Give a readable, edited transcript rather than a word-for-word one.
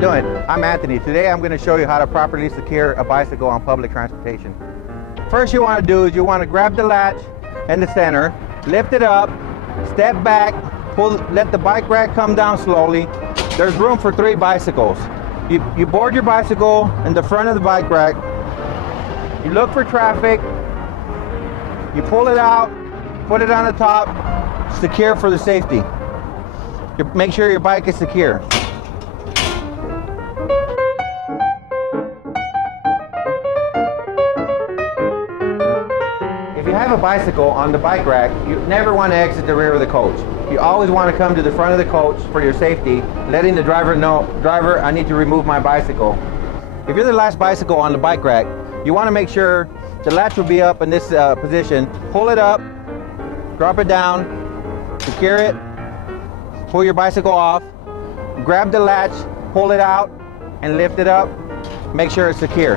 you doing? I'm Anthony. Today I'm going to show you how to properly secure a bicycle on public transportation. First you want to do is you want to grab the latch in the center, lift it up, step back, let the bike rack come down slowly. There's room for 3 bicycles. You board your bicycle in the front of the bike rack. You look for traffic. You pull it out, put it on the top, secure for the safety. Make sure your bike is secure. If you have a bicycle on the bike rack, you never want to exit the rear of the coach. You always want to come to the front of the coach for your safety, letting the driver know, driver, I need to remove my bicycle. If you're the last bicycle on the bike rack, you want to make sure the latch will be up in this position. Pull it up, drop it down, secure it, pull your bicycle off, grab the latch, pull it out, and lift it up. Make sure it's secure.